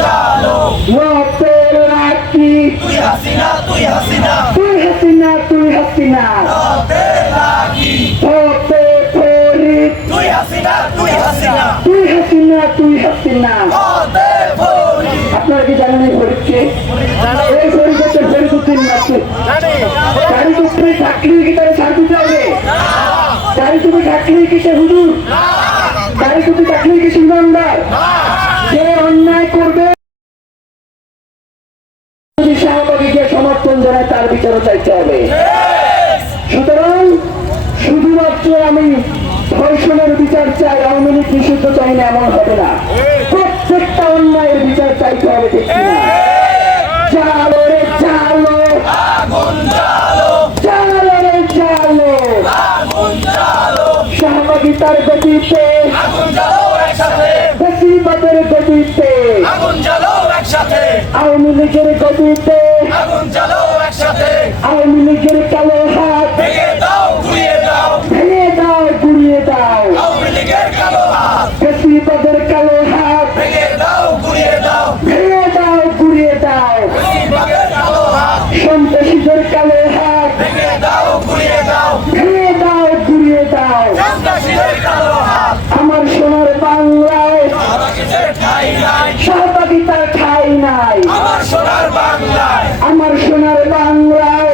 চালো রক্তের রাখি। তুই হাসিনা তুই হাসিনা তুই হাসিনা তুই হাসিনা হতে লাগি হতে ফরিদ তুই হাসিনা তুই হাসিনা তুই হাসিনা তুই হাসিনা হতে ভরি আপনারা কি জানেন এই ফরিদকে এই ফরিদ হচ্ছে ফরিদুদ্দিন মাসুদ গাড়ি তুমি থাকলে কি তারা দিতে হবে গাড়ি তুমি থাকলে কি সে হুজুর? গাড়ি তুমি থাকলে কি সে ইমানদার? যে অন্যায় করবে। শাহবাগীকে সমর্থন জানায় তার বিচারও চাইতে হবে। সুতরাং শুধুমাত্র আমি ধর্ষণের বিচার চাই আওয়ামী লীগ নিষিদ্ধ চাই না এমন হবে না। প্রত্যেকটা অন্যায়ের বিচার চাইতে হবে ঠিক কিনা? চালো রে চালো। আগুন জ্বালো। চালো রে গতিতে বেশিরভাগের গতিতে আগুন জ্বালো একসাথে। আওয়ামী লীগের গদিতে। আগুন জ্বালো একসাথে। আওয়ামী লীগের কালো হাত। আমার সোনার বাংলায়। আমার সোনার বাংলায়।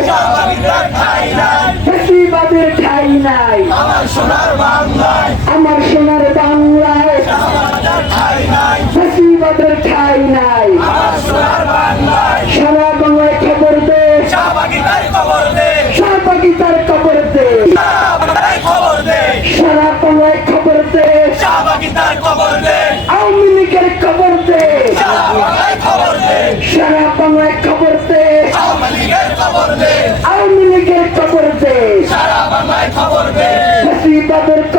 ঠাই নাই। বেশিবাদের ঠাই নাই। আমার সোনার বাংলায়। আমার সোনার বাংলায়। ঠাই নাই। বেশিবাদের ঠাই নাই। আমার সোনার বাংলায়। সারা বাংলায় খবর দে। সহভাগিতার খবর দে। সহভাগিতার খবর দে। সহভাগিতার খবর দে। সারা বাংলায় খবর দে। সহভাগিতার খবর দে। বেশিবাদের খবর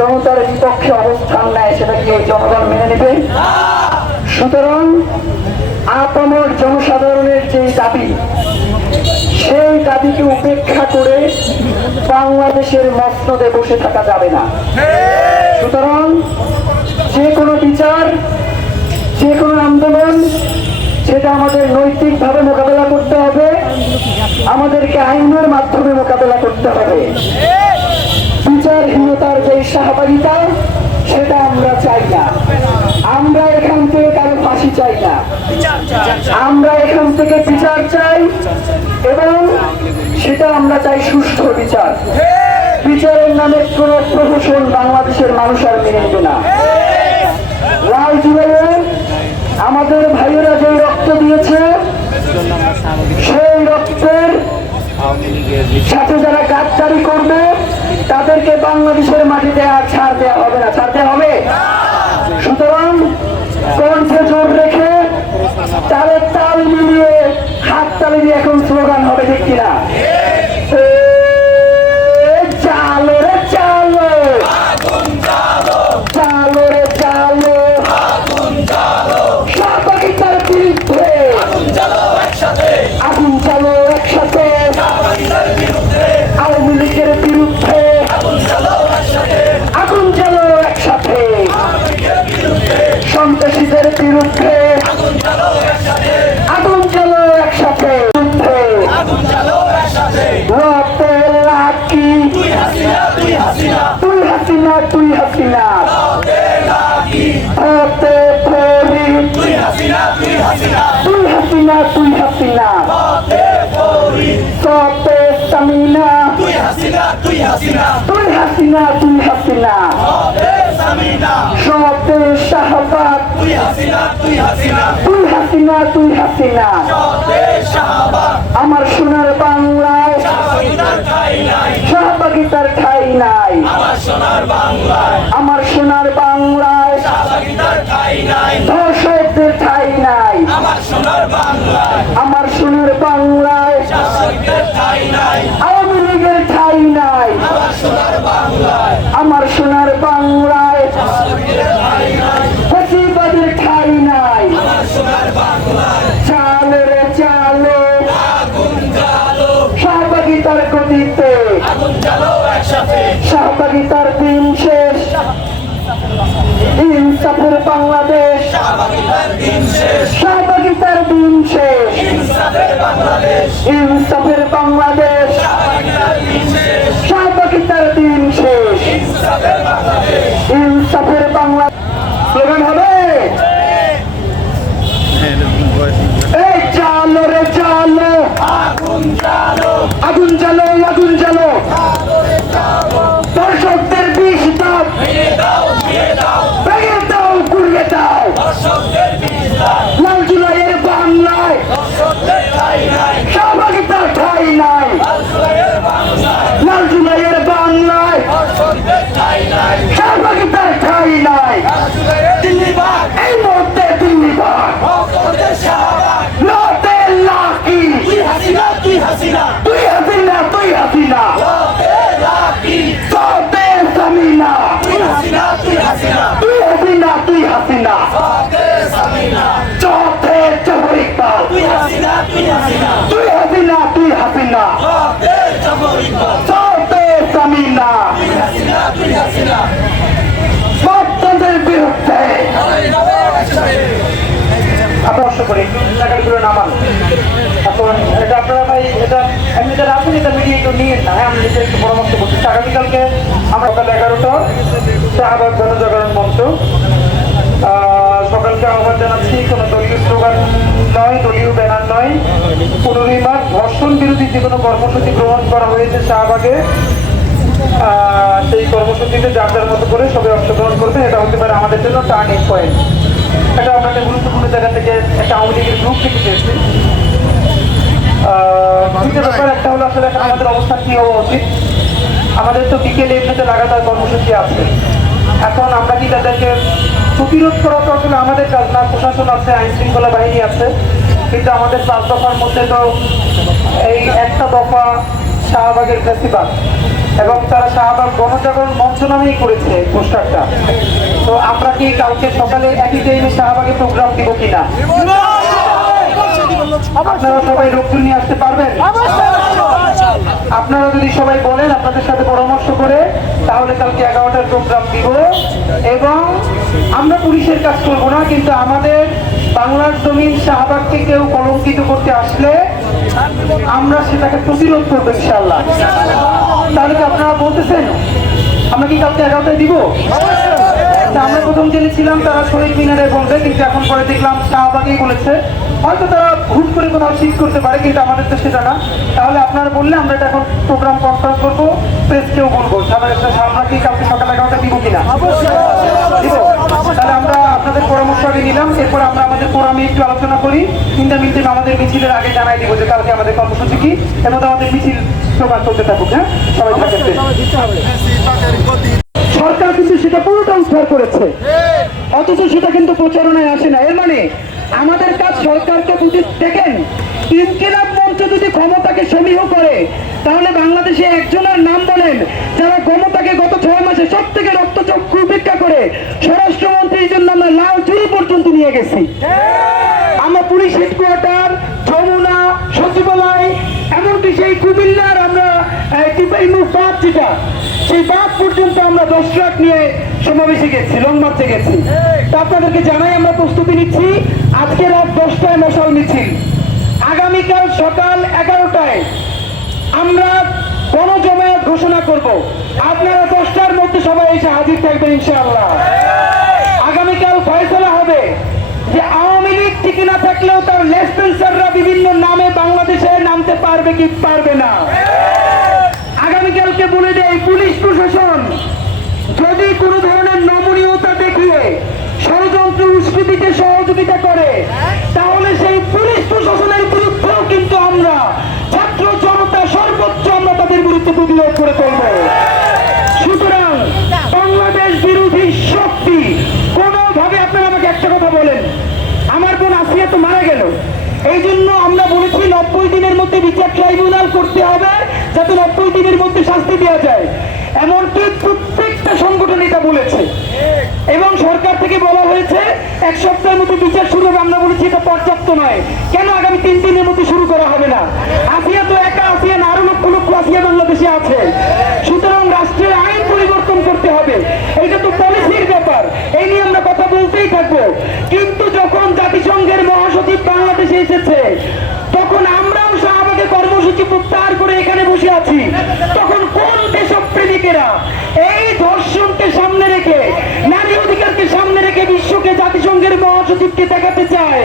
জনতার বিপক্ষে অবস্থান নেয় সেটাকে জনগণ মেনে নেবে? সুতরাং আপামর জনসাধারণের যে দাবি, সেই দাবিকে উপেক্ষা করে বাংলাদেশের মসনদে বসে থাকা যাবে না। সুতরাং যে কোনো বিচার, যে কোনো আন্দোলন, সেটা আমাদের নৈতিকভাবে মোকাবেলা করতে হবে, আমাদেরকে আইনের মাধ্যমে মোকাবেলা করতে হবে। সহভাগিতা, সেটা আমরা চাই না। আমরা এখান থেকে কারও ফাঁসি চাই না। আমরা এখান থেকে বিচার চাই এবং সেটা আমরা চাই সুষ্ঠু বিচার। বিচারের নামে কোন প্রহসন বাংলাদেশের মানুষ আর মেনে নেবে না। লাল আমাদের ভাইয়েরা যে রক্ত দিয়েছে, সেই রক্তের সাথে যারা গাদ্দারি করবে তাদেরকে বাংলাদেশের মাটিতে আর ছাড় দেওয়া হবে না ছাড়তে হবে। সুতরাং কণ্ঠে জোর রেখে তাদের তাল মিলিয়ে হাত তালি দিয়ে এখন স্লোগান হবে ঠিক কিনা? আগুন জ্বালো একসাথে। আগুন চালো একসাথে। তুই হাসিনা তুই হাসিনা। তুই হাসিনা তুই হাসিনা। তুই হাসিনা তুই হাসিনা। তুই হাসিনা তুই হাসিনা। সতে সামিনা তুই হাসিনা তুই হাসিনা। তুই হাসিনা তুই হাসিনা। তুই হাসিনা তুই হাসিনা। তুই হাসিনা তুই হাসিনা। আমার সোনার বাংলায় সহভাগিতার ঠাই নাই। আমার সোনার বাংলায়। আমার সোনার বাংলায়। ঠাই নাই। ধর্ষকদের ঠাই নাই। আমার সোনার সোনার বাংলায়। আমার সোনার বাংলায়। ঠাই নাই। আওয়ামী লীগের ঠাই নাই। আমার সোনার বাংলায়। আমার সহভাগিতার দিন শেষ। ইনসাফের বাংলাদেশ। শেষ। সহভাগিতার দিন শেষ ইনসাফের বাংলাদেশ ইনসাফের বাংলাদেশ শাহবাগিতার দিন শেষ সহভাগিতার দিন শেষ ইনসাফের বাংলাদেশ ইনসাফের বাংলা স্লোগান হবে এই চালো রে চালো আগুন জ্বালো আগুন জ্বালো আগুন জ্বালো দর্শকদের বিষ দাও ভেঙে দাও দিয়ে দাও ভেঙে দাও গুড়িয়ে দাও দর্শকদের বিস্তার লাল জুলাইয়ের বাংলায় দর্শকদের ঠাই নাই সহভাগিতার ঠাই নাই আলসুলাইয়ের বাংলায় লাল জুলাইয়ের বাংলায় দর্শকদের নাই সহভাগিতার ঠাই নাই। আলসুলাইয়ের দিল্লি বাগ এই মুহূর্তে দিল্লি ভাগ ভক্তদের শাহবাগ। লতে লাকি। তুই হাসিনা তুই হাসিনা। তুই হাসিনা তুই হাসিনা। লতে লাকি। তোতে সামিনা। তুই হাসিনা তুই হাসিনা। তুই হাসিনা তুই হাসিনা। লতে সামিনা। চোখে চহরিকবাল তুই হাসিনা তুই হাসিনা। তুই হাসিনা তুই হাসিনা। লতে জবরিকবাল চোখে সামিনা তুই হাসিনা তুই বিরুদ্ধে। এখন এটা আপনারা ভাই, এটা এমনি যারা এটা মিডিয়া একটু নিয়ে হ্যাঁ আমি পরামর্শ করছি। আগামীকালকে আমরা সকাল এগারোটা শাহবাগ গণজাগরণ মঞ্চ। সকালকে আহ্বান জানাচ্ছি, কোনো দলীয় স্লোগান নয়, দলীয় ব্যানার নয়। পনেরোই ধর্ষণ বিরোধী যে কোনো কর্মসূচি গ্রহণ করা হয়েছে শাহবাগে। সেই কর্মসূচিতে যার যার মতো করে সবাই অংশগ্রহণ করবে, এটা হতে পারে আমাদের জন্য টার্নিং পয়েন্ট। এটা একটা গুরুত্বপূর্ণ জায়গা থেকে একটা আওয়ামী লীগের গ্রুপ থেকে পেয়েছি দুইটা ব্যাপার, একটা হলো আসলে আমাদের অবস্থান কি হওয়া উচিত। আমাদের তো বিকেলে এমনিতে লাগাতার কর্মসূচি আছে। এখন আমরা কি তাদেরকে প্রতিরোধ করা তো আসলে আমাদের কাজ না, প্রশাসন আছে, আইন শৃঙ্খলা বাহিনী আছে। কিন্তু আমাদের পাঁচ দফার মধ্যে তো এই একটা দফা শাহবাগের ফেস্টিভাল এবং তারা শাহবাগ গণজাগরণ মঞ্চ নামেই করেছে পোস্টারটা। তো আমরা কি কালকে সকালে একই টাইমে শাহবাগে প্রোগ্রাম দিব কিনা? আপনারা সবাই রক্ষণ নিয়ে আসতে পারবেন? আপনারা যদি সবাই বলেন আপনাদের সাথে পরামর্শ করে, তাহলে কালকে এগারোটার প্রোগ্রাম দিব। এবং আমরা পুলিশের কাজ করব না, কিন্তু আমাদের বাংলার জমিন শাহবাগকে কেউ কলঙ্কিত করতে আসলে আমরা সেটাকে প্রতিরোধ করব ইনশাল্লাহ তাহলে আপনারা বলতেছেন? আমরা কি কালকে এগারোটায় দিব? আমরা প্রথম জেনেছিলাম তারা শহীদ মিনারে বলবে কিন্তু এখন পরে দেখলাম শাহবাগেই বলেছে। হয়তো তারা হুট করে কোনো ঠিক করতে পারে, কিন্তু আমাদের তো সেটা না। তাহলে আপনারা বললে আমরা এটা এখন প্রোগ্রাম কনফারেন্স করব প্রেসকেও বলব। আমরা কি কালকে সকাল এগারোটা দিব কিনা? তাহলে আমরা আপনাদের পরামর্শ আগে নিলাম, এরপর আমরা আমাদের ফোরামে একটু আলোচনা করি। তিনটা মিনিটে আমাদের মিছিলের আগে জানাই দিব যে কালকে আমাদের কর্মসূচি কি মধ্যে আমাদের মিছিল প্রকাশ করতে থাকুক হ্যাঁ? সবাই থাকেন সরকার কিন্তু সেটা পুরোটা উদ্ধার করেছে। অথচ সেটা কিন্তু প্রচারণায় আসে না। এর মানে আমাদের কাজ সরকারকে বুঝে দেখেন ইনকিলাব মঞ্চ যদি ক্ষমতাকে সমীহ করে তাহলে বাংলাদেশে একজনের নাম বলেন যারা ক্ষমতাকে গত ছয় মাসে সব থেকে রক্তচক্ষু উপেক্ষা করে স্বরাষ্ট্রমন্ত্রীর জন্য আমরা লাল চুরি পর্যন্ত নিয়ে গেছি। আমরা পুলিশ হেডকোয়ার্টার সেই কুমিল্লার আমরা বাদ যেটা, সেই বাদ পর্যন্ত আমরা দশ ট্রাক নিয়ে সমাবেশে গেছি, লং মার্চে গেছি। তা আপনাদেরকে জানাই আমরা প্রস্তুতি নিচ্ছি। আজকে রাত দশটায় মশাল মিছিল। আগামীকাল সকাল এগারোটায় আমরা গণজমায়েত ঘোষণা করব। আপনারা দশটার মধ্যে সবাই এসে হাজির থাকবেন ইনশাআল্লাহ। আগামীকাল ফয়সলা হবে। যে আওয়ামী লীগ টিকে না থাকলেও তার লেসপেন্সাররা বিভিন্ন নামে বাংলাদেশে নামতে পারবে কি পারবে না। আগামীকালকে বলে দেয় পুলিশ প্রশাসন, যদি কোনো ধরনের নমনীয়তা দেখিয়ে ষড়যন্ত্র উস্কৃতিতে সহযোগিতা করে, তাহলে সেই পুলিশ প্রশাসনের বিরুদ্ধেও কিন্তু আমরা ছাত্র জনতা, সর্বোচ্চ আমরা তাদের বিরুদ্ধে প্রতিরোধ করে তুলব। আমার বোন আসিয়া তো মারা গেল নব্বই দিনের মধ্যে বিচার ট্রাইব্যুনাল করতে হবে, যাতে নব্বই দিনের মধ্যে শাস্তি দেওয়া যায়। এমনকি প্রত্যেকটা সংগঠন এটা বলেছে। এবং সরকার থেকে বলা হয়েছে, এক সপ্তাহের মধ্যে বিচার শুরু হবে। আমরা বলেছি এটা পর্যাপ্ত নয়। কেন আগামী তিন দিনের মধ্যে শুরু করা হবে না? আসিয়া তো একা, আসিয়া আরও লক্ষ লক্ষ আসিয়া বাংলাদেশে আছে। সুতরাং রাষ্ট্রের আইন পরিবর্তন করতে হবে। এটা তো পলিসির ব্যাপার। এই নিয়ে আমরা কথা বলতেই থাকব। কিন্তু যখন জাতিসংঘের মহাসচিব বাংলাদেশে এসেছে তখন আমরাও শাহবাগে কর্মসূচি প্রত্যাহার করে এখানে বসে আছি, তখন কোন দেশপ্রেমিকেরা এই ধর্ষণকে সামনে রেখে, নারী অধিকারকে সামনে রেখে বিশ্বকে জাতিসংঘের মহাসচিবকে দেখাতে চায়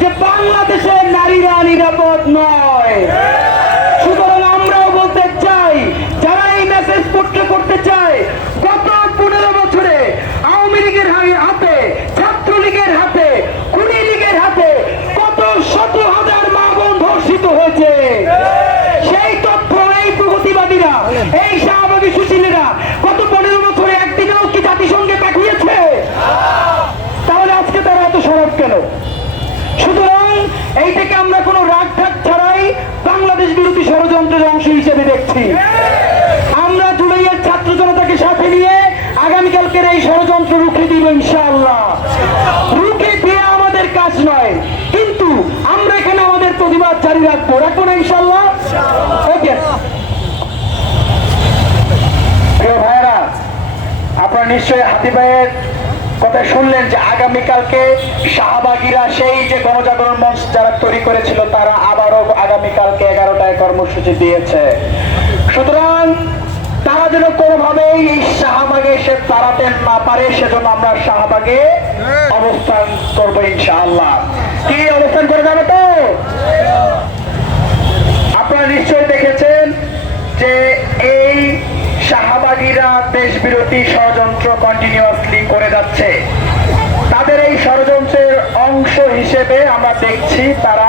যে বাংলাদেশে নারীরা নিরাপদ নয়। সুতরাং আমরাও বলতে চাই, যারা এই মেসেজ পোট্রে করতে চায় গত পনেরো বছরে আওয়ামী লীগের হা- হাতে ছাত্রলীগের হাতে খুনি লীগের হাতে কত শত হাজার মা বোন ধর্ষিত হয়েছে সেই তথ্য এই প্রগতিবাদীরা এই শাহবাগী সুশীলেরা গত পনেরো বছরে একদিনেও কি জাতিসংঘে পাঠিয়েছে তাহলে আজকে তারা এত সরব কেন সুতরাং এইটাকে আমরা কোনো রাগ ঢাক ছাড়াই বাংলাদেশ বিরোধী ষড়যন্ত্রের অংশ হিসেবে দেখছি আমরা জুলাইয়ের ছাত্র জনতাকে সাথে নিয়ে আগামীকালকের এই ষড়যন্ত্র রুখে দিব ইনশাআল্লাহ রুখে দেওয়া আমাদের কাজ নয় কিন্তু আমরা এখানে আমাদের প্রতিবাদ জারি রাখব রাখব না প্রিয় ভাইয়েরা, আপনারা নিশ্চয়ই হাতি ভাইয়ের কথা শুনলেন যে আগামীকালকে শাহবাগীরা সেই যে গণজাগরণ মঞ্চ যারা তৈরি করেছিল, তারা আবারও আগামীকালকে এগারোটায় কর্মসূচি দিয়েছে। সুতরাং তারা যেন কোনোভাবেই এই শাহবাগে এসে দাঁড়াতে না পারে, সেজন্য আমরা শাহবাগে অবস্থান করব ইনশাআল্লাহ। কি অবস্থান করে যাবে তো? আপনারা নিশ্চয় দেখেছেন যে এই শাহবাগীরা দেশ বিরোধী ষড়যন্ত্র কন্টিনিউয়াসলি করে যাচ্ছে। তাদের এই ষড়যন্ত্রের অংশ হিসেবে আমরা দেখছি তারা